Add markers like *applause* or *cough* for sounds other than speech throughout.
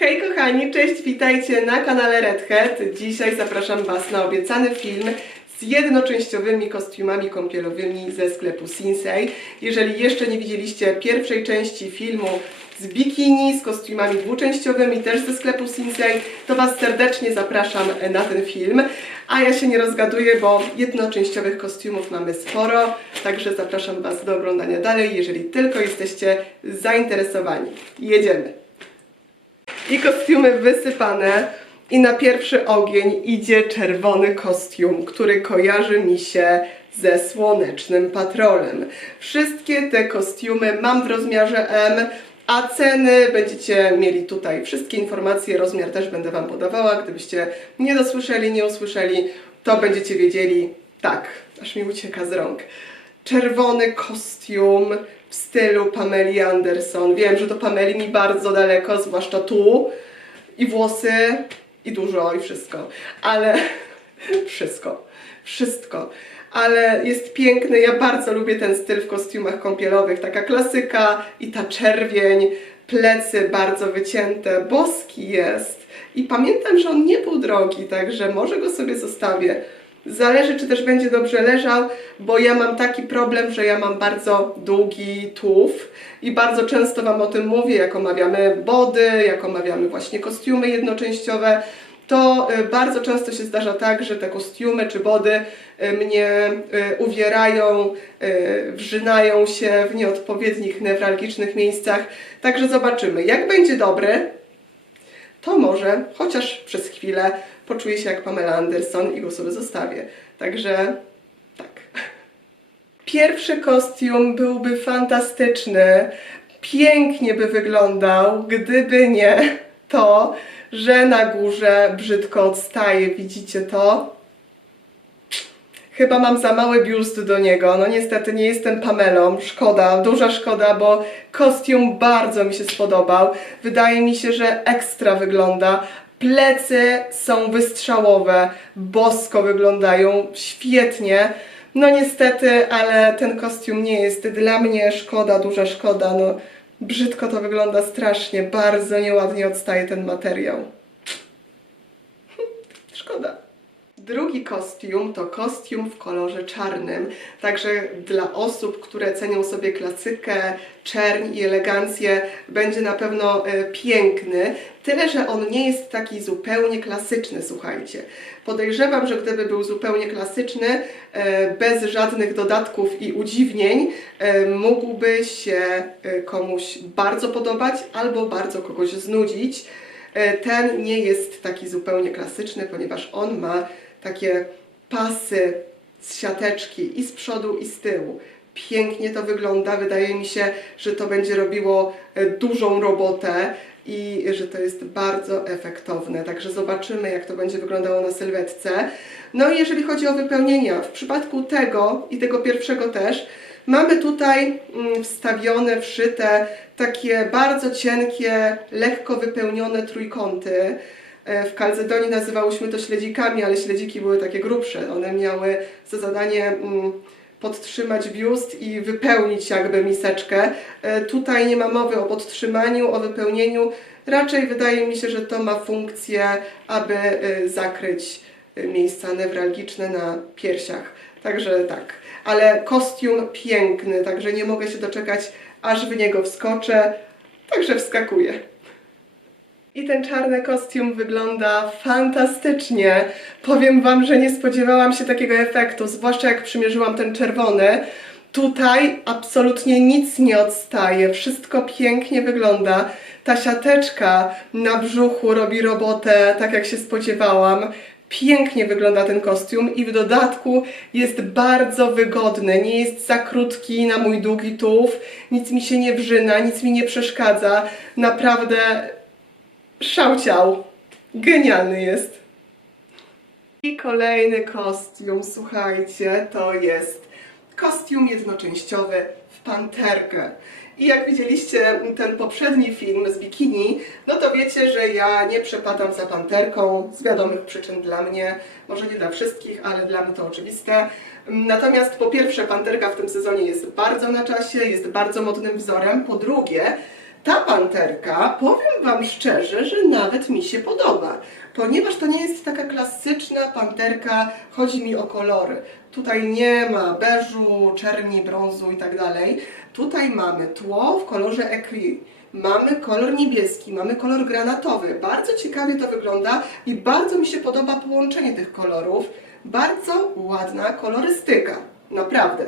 Hej kochani, cześć, witajcie na kanale Red Hat. Dzisiaj zapraszam Was na obiecany film z jednoczęściowymi kostiumami kąpielowymi ze sklepu Sinsei. Jeżeli jeszcze nie widzieliście pierwszej części filmu z bikini, z kostiumami dwuczęściowymi też ze sklepu Sinsei, to Was serdecznie zapraszam na ten film. A ja się nie rozgaduję, bo jednoczęściowych kostiumów mamy sporo, także zapraszam Was do oglądania dalej, jeżeli tylko jesteście zainteresowani. Jedziemy! I kostiumy wysypane. I na pierwszy ogień idzie czerwony kostium, który kojarzy mi się ze słonecznym patrolem. Wszystkie te kostiumy mam w rozmiarze M, a ceny będziecie mieli tutaj. Wszystkie informacje, rozmiar też będę Wam podawała. Gdybyście nie dosłyszeli, nie usłyszeli, to będziecie wiedzieli. Tak, aż mi ucieka z rąk czerwony kostium w stylu Pameli Anderson. Wiem, że do Pameli mi bardzo daleko, zwłaszcza tu. I włosy, i dużo, i wszystko. Ale *laughs* wszystko, wszystko. Ale jest piękny, ja bardzo lubię ten styl w kostiumach kąpielowych. Taka klasyka i ta czerwień, plecy bardzo wycięte, boski jest. I pamiętam, że on nie był drogi, także może go sobie zostawię. Zależy, czy też będzie dobrze leżał, bo ja mam taki problem, że ja mam bardzo długi tułów i bardzo często Wam o tym mówię, jak omawiamy body, jak omawiamy właśnie kostiumy jednoczęściowe, to y, bardzo często się zdarza tak, że te kostiumy czy body y, mnie y, uwierają, wrzynają się w nieodpowiednich newralgicznych miejscach. Także zobaczymy, jak będzie dobry, to może chociaż przez chwilę poczuję się jak Pamela Anderson i go sobie zostawię. Także tak. Pierwszy kostium byłby fantastyczny, pięknie by wyglądał, gdyby nie to, że na górze brzydko odstaje. Widzicie to? Chyba mam za mały biust do niego. No niestety nie jestem Pamelą. Szkoda, duża szkoda, bo kostium bardzo mi się spodobał. Wydaje mi się, że ekstra wygląda. Plecy są wystrzałowe, bosko wyglądają, świetnie. No niestety, ale ten kostium nie jest dla mnie szkoda, duża szkoda. No brzydko to wygląda strasznie, bardzo nieładnie odstaje ten materiał. *laughs* Szkoda. Drugi kostium to kostium w kolorze czarnym. Także dla osób, które cenią sobie klasykę, czerń i elegancję, będzie na pewno e, piękny. Tyle, że on nie jest taki zupełnie klasyczny, słuchajcie. Podejrzewam, że gdyby był zupełnie klasyczny, e, bez żadnych dodatków i udziwnień, e, mógłby się komuś bardzo podobać albo bardzo kogoś znudzić. Ten nie jest taki zupełnie klasyczny, ponieważ on ma takie pasy z siateczki i z przodu i z tyłu. Pięknie to wygląda. Wydaje mi się, że to będzie robiło e, dużą robotę i że to jest bardzo efektowne. Także zobaczymy, jak to będzie wyglądało na sylwetce. No i jeżeli chodzi o wypełnienia, w przypadku tego i tego pierwszego też, Mamy tutaj mm, wstawione, wszyte takie bardzo cienkie, lekko wypełnione trójkąty. E, W Kalcedonii nazywałyśmy to śledzikami, ale śledziki były takie grubsze. One miały za zadanie mm, podtrzymać biust i wypełnić jakby miseczkę. E, Tutaj nie ma mowy o podtrzymaniu, o wypełnieniu. Raczej wydaje mi się, że to ma funkcję, aby e, zakryć miejsca newralgiczne na piersiach. Także tak. Ale kostium piękny, także nie mogę się doczekać, aż w niego wskoczę. Także wskakuję. I ten czarny kostium wygląda fantastycznie. Powiem Wam, że nie spodziewałam się takiego efektu, zwłaszcza jak przymierzyłam ten czerwony. Tutaj absolutnie nic nie odstaje, wszystko pięknie wygląda. Ta siateczka na brzuchu robi robotę tak, jak się spodziewałam. Pięknie wygląda ten kostium i w dodatku jest bardzo wygodny. Nie jest za krótki na mój długi tułów, nic mi się nie wrzyna, nic mi nie przeszkadza. Naprawdę szałciał. Genialny jest. I kolejny kostium, słuchajcie, to jest kostium jednoczęściowy w panterkę. I jak widzieliście ten poprzedni film z bikini, no to wiecie, że ja nie przepadam za panterką z wiadomych przyczyn dla mnie, może nie dla wszystkich, ale dla mnie to oczywiste. Natomiast po pierwsze, panterka w tym sezonie jest bardzo na czasie, jest bardzo modnym wzorem. Po drugie, ta panterka, powiem Wam szczerze, że nawet mi się podoba, ponieważ to nie jest taka klasyczna panterka, chodzi mi o kolory. Tutaj nie ma beżu, czerni, brązu i tak dalej. Tutaj mamy tło w kolorze ecri. Mamy kolor niebieski, mamy kolor granatowy. Bardzo ciekawie to wygląda i bardzo mi się podoba połączenie tych kolorów. Bardzo ładna kolorystyka, naprawdę.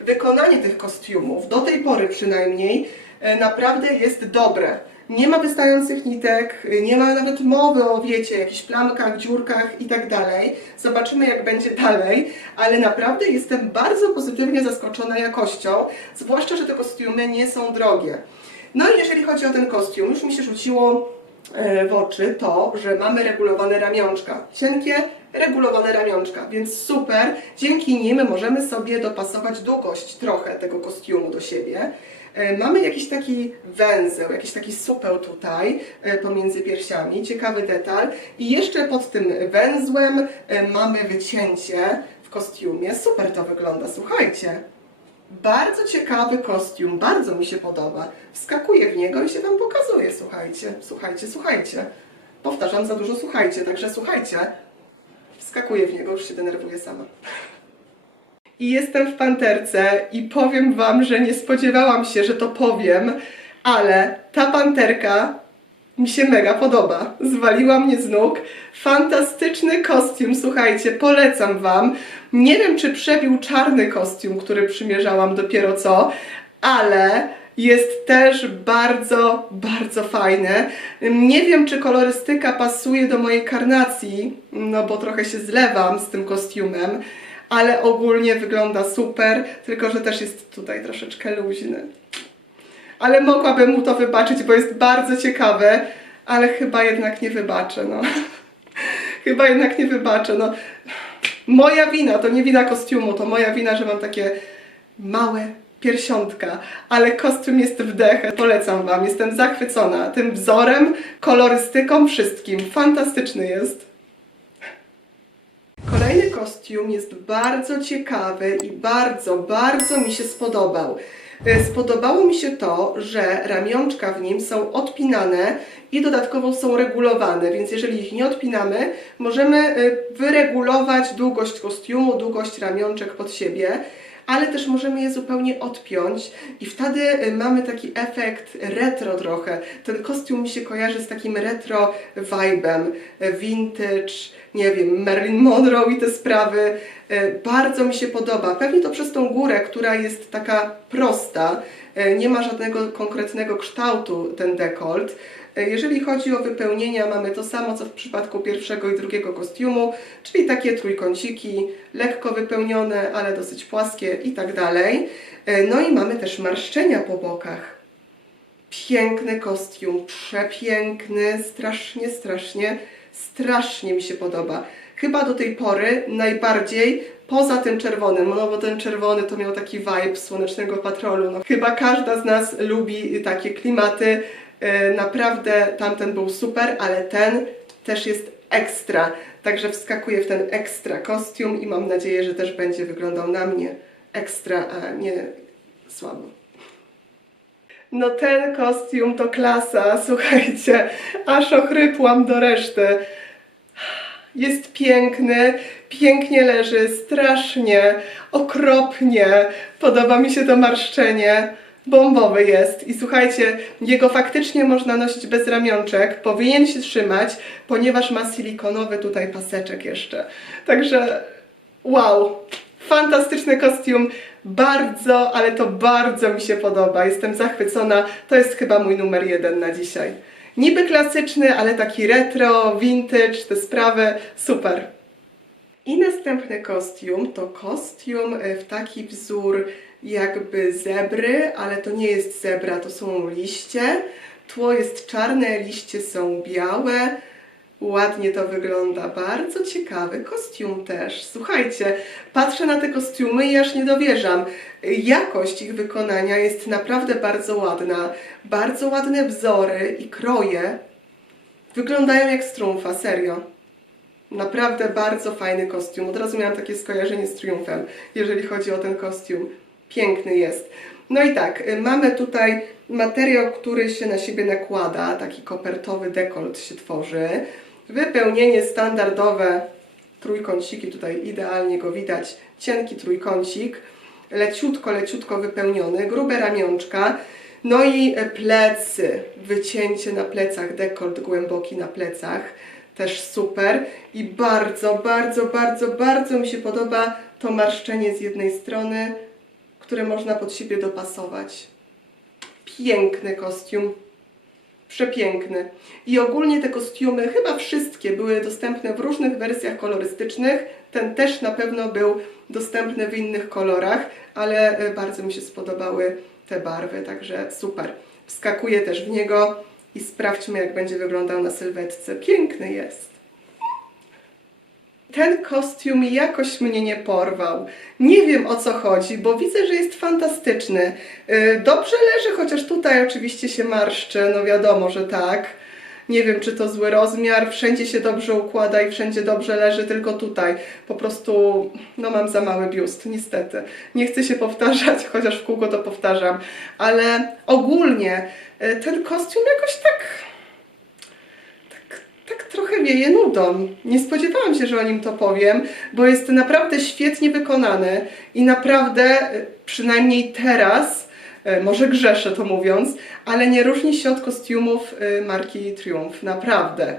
Wykonanie tych kostiumów, do tej pory przynajmniej, naprawdę jest dobre. Nie ma wystających nitek, e, nie ma nawet mowy o, wiecie, jakichś plamkach, dziurkach i tak dalej. Zobaczymy, jak będzie dalej, ale naprawdę jestem bardzo pozytywnie zaskoczona jakością, zwłaszcza, że te kostiumy nie są drogie. No i jeżeli chodzi o ten kostium, już mi się rzuciło e, w oczy to, że mamy regulowane ramionczka. Cienkie, regulowane ramionczka, więc super. Dzięki nim możemy sobie dopasować długość trochę tego kostiumu do siebie. E, Mamy jakiś taki węzeł, jakiś taki supeł tutaj e, pomiędzy piersiami, ciekawy detal. I jeszcze pod tym węzłem e, mamy wycięcie w kostiumie. Super to wygląda, słuchajcie. Bardzo ciekawy kostium, bardzo mi się podoba. Wskakuję w niego i się Wam pokazuję, słuchajcie, słuchajcie, słuchajcie. Powtarzam za dużo, słuchajcie, także słuchajcie. Wskakuję w niego, już się denerwuję sama. I jestem w panterce i powiem Wam, że nie spodziewałam się, że to powiem, ale ta panterka mi się mega podoba. Zwaliła mnie z nóg. Fantastyczny kostium, słuchajcie, polecam Wam. Nie wiem, czy przebił czarny kostium, który przymierzałam dopiero co, ale jest też bardzo, bardzo fajny. Nie wiem, czy kolorystyka pasuje do mojej karnacji, no bo trochę się zlewam z tym kostiumem, ale ogólnie wygląda super, tylko że też jest tutaj troszeczkę luźny ale mogłabym mu to wybaczyć, bo jest bardzo ciekawe, ale chyba jednak nie wybaczę, no. *laughs* chyba jednak nie wybaczę, no. Moja wina, to nie wina kostiumu, to moja wina, że mam takie małe piersiątka, ale kostium jest wdech, polecam Wam, jestem zachwycona tym wzorem, kolorystyką, wszystkim, fantastyczny jest. Kolejny kostium jest bardzo ciekawy i bardzo, bardzo mi się spodobał. E, Spodobało mi się to, że ramionczka w nim są odpinane i dodatkowo są regulowane, więc jeżeli ich nie odpinamy, możemy e, wyregulować długość kostiumu, długość ramionczek pod siebie, ale też możemy je zupełnie odpiąć i wtedy e, mamy taki efekt retro trochę. Ten kostium mi się kojarzy z takim retro vibe'em, e, vintage, nie wiem, Marilyn Monroe i te sprawy. E, Bardzo mi się podoba. Pewnie to przez tą górę, która jest taka prosta, nie ma żadnego konkretnego kształtu ten dekolt. E, Jeżeli chodzi o wypełnienia, mamy to samo co w przypadku pierwszego i drugiego kostiumu, czyli takie trójkąciki, lekko wypełnione, ale dosyć płaskie i tak dalej. E, No i mamy też marszczenia po bokach. Piękny kostium, przepiękny, strasznie, strasznie, strasznie mi się podoba. Chyba do tej pory najbardziej poza tym czerwonym, no bo ten czerwony to miał taki vibe słonecznego patrolu. No, chyba każda z nas lubi takie klimaty. E, Naprawdę tamten był super, ale ten też jest ekstra. Także wskakuję w ten ekstra kostium i mam nadzieję, że też będzie wyglądał na mnie ekstra, a nie słabo. No ten kostium to klasa, *laughs* słuchajcie, aż ochrypłam do reszty. Jest piękny, pięknie leży, strasznie, okropnie. Podoba mi się to marszczenie. Bombowy jest i słuchajcie, jego faktycznie można nosić bez ramionczek, powinien się trzymać, ponieważ ma silikonowy tutaj paseczek jeszcze. Także wow, fantastyczny kostium, bardzo, ale to bardzo mi się podoba, jestem zachwycona, to jest chyba mój numer jeden na dzisiaj. Niby klasyczny, ale taki retro, vintage, te sprawy, super. I następny kostium to kostium e, w taki wzór jakby zebry, ale to nie jest zebra, to są liście. Tło jest czarne, liście są białe. Ładnie to wygląda, bardzo ciekawy kostium też. Słuchajcie, patrzę na te kostiumy i aż nie dowierzam. Jakość ich wykonania jest naprawdę bardzo ładna. Bardzo ładne wzory i kroje wyglądają jak strumfa, serio. Naprawdę bardzo fajny kostium. Od razu miałam takie skojarzenie z triumfem, jeżeli chodzi o ten kostium. Piękny jest. No i tak, y, mamy tutaj materiał, który się na siebie nakłada, taki kopertowy dekolt się tworzy. Wypełnienie standardowe, trójkąciki, tutaj idealnie go widać, cienki trójkącik, leciutko, leciutko wypełniony, grube ramionczka, no i e, plecy, wycięcie na plecach, dekolt głęboki na plecach, też super i bardzo, bardzo, bardzo, bardzo mi się podoba to marszczenie z jednej strony, które można pod siebie dopasować. Piękny kostium. Przepiękny. I ogólnie te kostiumy, chyba wszystkie, były dostępne w różnych wersjach kolorystycznych. Ten też na pewno był dostępny w innych kolorach, ale e, bardzo mi się spodobały te barwy, także super. Wskakuję też w niego i sprawdźmy, jak będzie wyglądał na sylwetce. Piękny jest. Ten kostium jakoś mnie nie porwał. Nie wiem o co chodzi, bo widzę, że jest fantastyczny. Yy, Dobrze leży, chociaż tutaj oczywiście się marszczy, no wiadomo, że tak. Nie wiem, czy to zły rozmiar, wszędzie się dobrze układa i wszędzie dobrze leży, tylko tutaj po prostu, no mam za mały biust, niestety. Nie chcę się powtarzać, chociaż w kółko to powtarzam, ale ogólnie yy, ten kostium jakoś tak trochę wieje nudą. Nie spodziewałam się, że o nim to powiem, bo jest naprawdę świetnie wykonany i naprawdę, y, przynajmniej teraz, y, może grzeszę to mówiąc, ale nie różni się od kostiumów y, marki Triumph, naprawdę.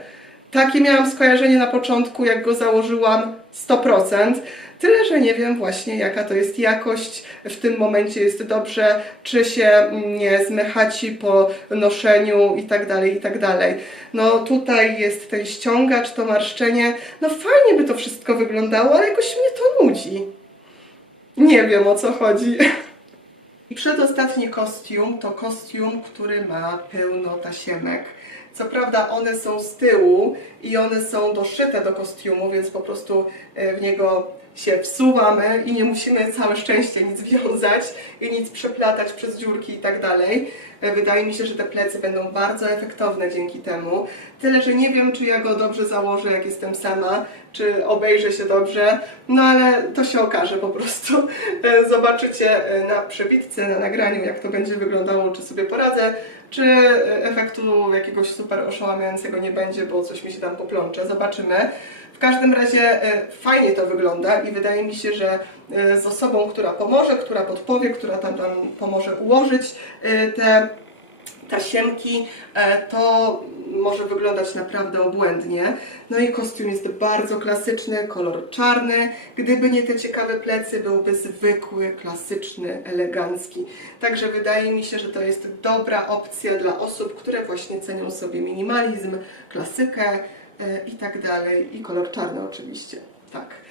Takie miałam skojarzenie na początku, jak go założyłam 100%. Tyle, że nie wiem właśnie jaka to jest jakość, w tym momencie jest dobrze, czy się nie zmechaci po noszeniu i tak dalej, i tak dalej. No tutaj jest ten ściągacz, to marszczenie, no fajnie by to wszystko wyglądało, ale jakoś mnie to nudzi. Nie wiem o co chodzi. I *laughs* przedostatni kostium to kostium, który ma pełno tasiemek. Co prawda one są z tyłu i one są doszyte do kostiumu, więc po prostu e, w niego się wsuwamy i nie musimy całe szczęście nic *laughs* wiązać i nic przeplatać przez dziurki i tak dalej. E, Wydaje mi się, że te plecy będą bardzo efektowne dzięki temu. Tyle, że nie wiem, czy ja go dobrze założę, jak jestem sama, czy obejrzę się dobrze, no ale to się okaże po prostu. E, Zobaczycie na przebitce, na nagraniu, jak to będzie wyglądało, czy sobie poradzę, czy efektu jakiegoś super oszałamiającego nie będzie, bo coś mi się tam poplącze. Zobaczymy. W każdym razie e, fajnie to wygląda i wydaje mi się, że e, z osobą, która pomoże, która podpowie, która tam, tam pomoże ułożyć e, te tasiemki, e, to może wyglądać naprawdę obłędnie. No i kostium jest bardzo klasyczny, kolor czarny. Gdyby nie te ciekawe plecy, byłby zwykły, klasyczny, elegancki. Także wydaje mi się, że to jest dobra opcja dla osób, które właśnie cenią sobie minimalizm, klasykę e, i tak dalej. I kolor czarny oczywiście. Tak.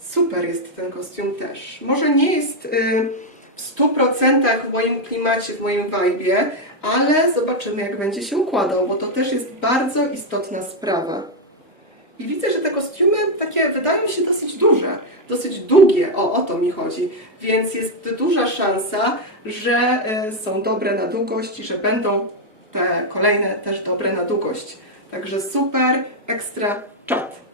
Super jest ten kostium też. Może nie jest y, w 100% w moim klimacie, w moim vibe, ale zobaczymy jak będzie się układał, bo to też jest bardzo istotna sprawa. I widzę, że te kostiumy takie wydają się dosyć duże, dosyć długie, o, o to mi chodzi. Więc jest duża szansa, że y, są dobre na długość i że będą te kolejne też dobre na długość. Także super, ekstra, czat.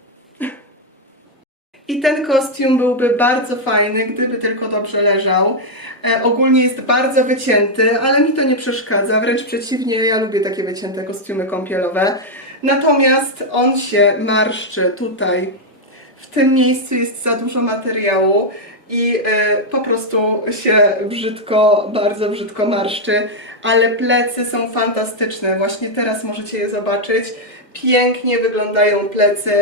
I ten kostium byłby bardzo fajny, gdyby tylko dobrze leżał. E, ogólnie jest bardzo wycięty, ale mi to nie przeszkadza, wręcz przeciwnie, ja lubię takie wycięte kostiumy kąpielowe. Natomiast on się marszczy tutaj. W tym miejscu jest za dużo materiału i e, po prostu się brzydko, bardzo brzydko marszczy, ale plecy są fantastyczne. Właśnie teraz możecie je zobaczyć. Pięknie wyglądają plecy,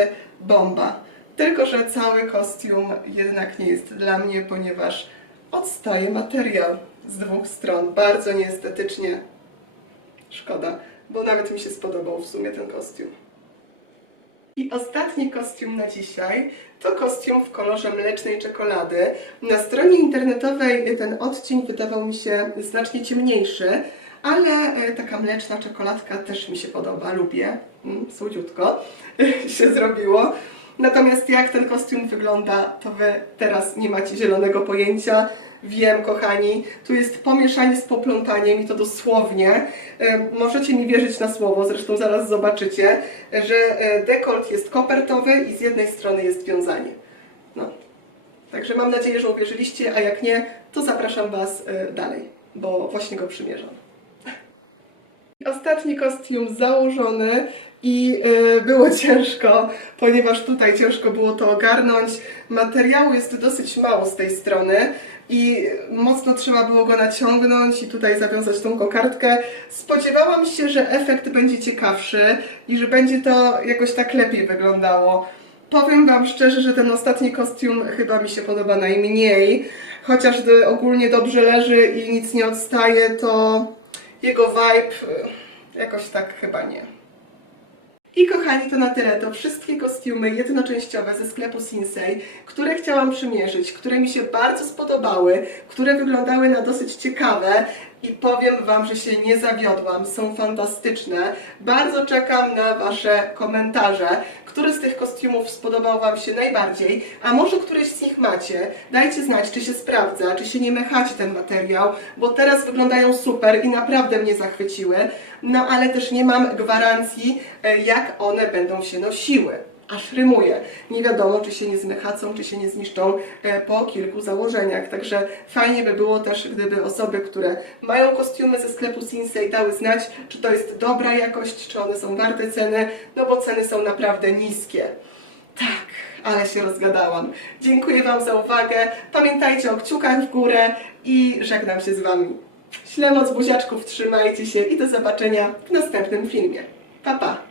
bomba. Tylko, że cały kostium jednak nie jest dla mnie, ponieważ odstaje materiał z dwóch stron. Bardzo nieestetycznie. Szkoda, bo nawet mi się spodobał w sumie ten kostium. I ostatni kostium na dzisiaj to kostium w kolorze mlecznej czekolady. Na stronie internetowej ten odcień wydawał mi się znacznie ciemniejszy, ale e, taka mleczna czekoladka też mi się podoba, lubię. Mm, Słodziutko *laughs* się zrobiło. Natomiast jak ten kostium wygląda, to Wy teraz nie macie zielonego pojęcia. Wiem, kochani, tu jest pomieszanie z poplątaniem i to dosłownie. E, Możecie mi wierzyć na słowo, zresztą zaraz zobaczycie, że e, dekolt jest kopertowy i z jednej strony jest wiązanie. No. Także mam nadzieję, że uwierzyliście, a jak nie, to zapraszam Was e, dalej. bo właśnie go przymierzam. Ostatni kostium założony i y, było ciężko, ponieważ tutaj ciężko było to ogarnąć. Materiału jest dosyć mało z tej strony i mocno trzeba było go naciągnąć i tutaj zawiązać tą kokardkę. Spodziewałam się, że efekt będzie ciekawszy i że będzie to jakoś tak lepiej wyglądało. Powiem Wam szczerze, że ten ostatni kostium chyba mi się podoba najmniej. Chociaż gdy ogólnie dobrze leży i nic nie odstaje, to jego vibe y, jakoś tak chyba nie. I kochani, to na tyle. To wszystkie kostiumy jednoczęściowe ze sklepu Sinsei, które chciałam przymierzyć, które mi się bardzo spodobały, które wyglądały na dosyć ciekawe i powiem Wam, że się nie zawiodłam. Są fantastyczne. Bardzo czekam na Wasze komentarze. Który z tych kostiumów spodobał Wam się najbardziej? A może któryś z nich macie? Dajcie znać, czy się sprawdza, czy się nie mechacie ten materiał, bo teraz wyglądają super i naprawdę mnie zachwyciły. No ale też nie mam gwarancji, e, jak one będą się nosiły. Aż rymuje. Nie wiadomo, czy się nie zmechacą, czy się nie zniszczą e, po kilku założeniach. Także fajnie by było też, gdyby osoby, które mają kostiumy ze sklepu Sinsei dały znać, czy to jest dobra jakość, czy one są warte ceny, no bo ceny są naprawdę niskie. Tak, ale się rozgadałam. Dziękuję Wam za uwagę. Pamiętajcie o kciukach w górę i żegnam się z Wami. Ślemoc buziaczków, trzymajcie się i do zobaczenia w następnym filmie. Pa, pa!